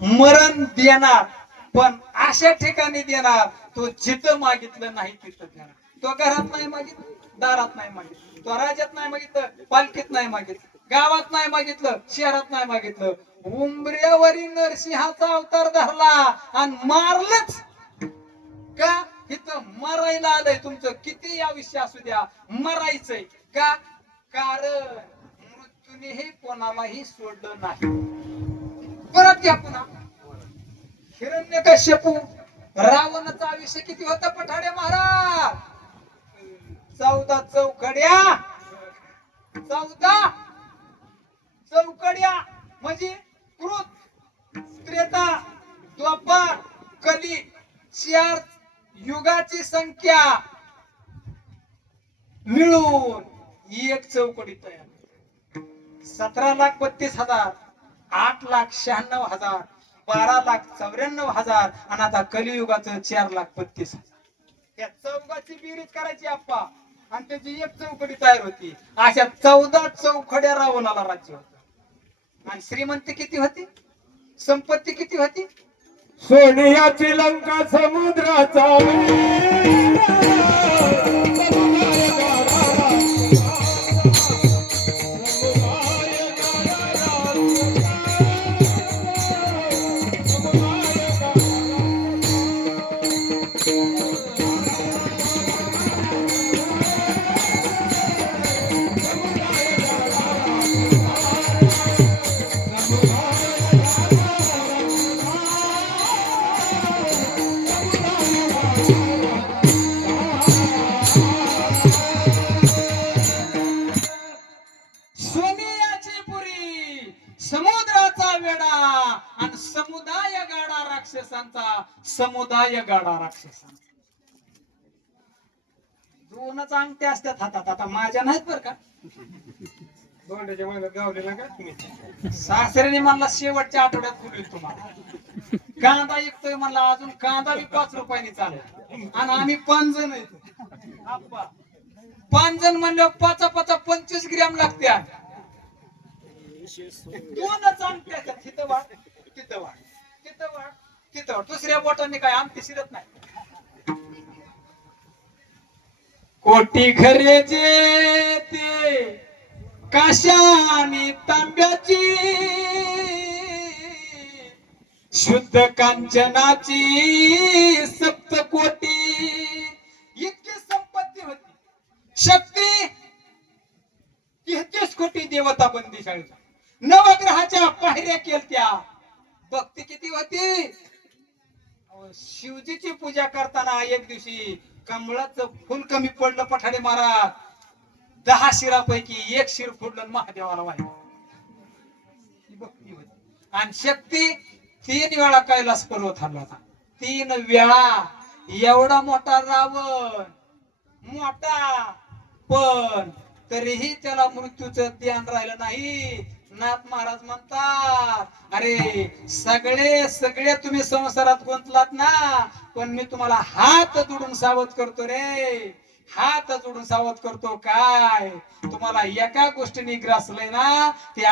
मरण देणार, पण अशा ठिकाणी देणार तो जिथं मागितलं नाही तिथं देणार. तो घरात नाही मागितलं, दारात नाही मागितलं, तो राज्यात नाही मागितलं, पालखीत नाही मागितलं, गावात नाही मागितलं, शहरात नाही मागितलं, उंबऱ्यावरील नरसिंहाचा अवतार धरला आणि मारलंच. का? इथं मरायला आलंय. तुमचं किती आयुष्य असू द्या, मरायचंय का? कारण मृत्यूनेही कोणालाही सोडलं नाही. परत घ्या पुन्हा. हिरण्यकश्यपू, रावणाचं आयुष्य किती होतं पठाडे महाराज? 14 चौकड्या. 14 चौकड्या म्हणजे कृत, त्रेता, द्वापार, कली, 4 युगाची संख्या मिळून एक चौकडी तयार. 17,32,000, 8,96,000, 12,94,000 आणि आता कलियुगाचं 4,32,000. या चौघाची बेरीज करायची आप्पा आणि त्याची एक चौकडी तयार होती. अशा 14 चौकड्या रावणाला राज्य होत. आणि श्रीमंती किती होती, संपत्ती किती होती? सोनियाची लंका समुद्राचा सोनियाची पुरी, समुद्राचा वेडा आणि समुदाय गाडा राक्षसांचा, समुदाय गाडा राक्षसांचा. दोनच अंगठ्या असतात हातात. आता माझ्या नाहीत बर का. दोंड्याच्या महिन्यात गावलेला का तुम्ही? सासऱ्याने म्हणला शेवटच्या आठवड्यात बोलवेल तुम्हाला. कांदा विकतोय म्हणला, अजून कांदा बी 5 रुपयाने चालेल. आणि आम्ही 5 जण येतो आप्पा. 5 जण म्हणल्यावर 5 25 ग्रॅम लागते. दोनच अंगठ्या असतात. तिथं वाढ, तिथं वाढ, तिथं वाढ, तिथं वाढ. दुसऱ्या बोटाने काय आमटी शिरत नाही. कोटी खरेचे ते काशानी तांब्याची, शुद्ध कांचनाची सप्तकोटी. इतकी संपत्ती होती, शक्ती 33 कोटी देवता बंदिशाळी. नवग्रहाच्या पायऱ्या केलत्या. भक्ती किती होती? शिवजीची पूजा करताना एक दिवशी कमळाचं फुल कमी पडलं पठाडे महाराज. 10 शिरापैकी 1 शिर फोडलं महादेवाला वाहिलं. भक्ती होती. आणि शक्ती 3 वेळा कैलास पर्वत हल्ला होता. 3 वेळा. एवढा मोठा रावण, मोठा, पण तरीही त्याला मृत्यूचं ध्यान राहिलं नाही. नाथ महाराज म्हणतात, अरे सगळे तुम्ही संसारात गुंतलात ना, पण मी तुम्हाला हात जोडून सावध करतो रे. हात जोडून सावध करतो. काय? तुम्हाला एका गोष्टीने ग्रासलंय ना, ते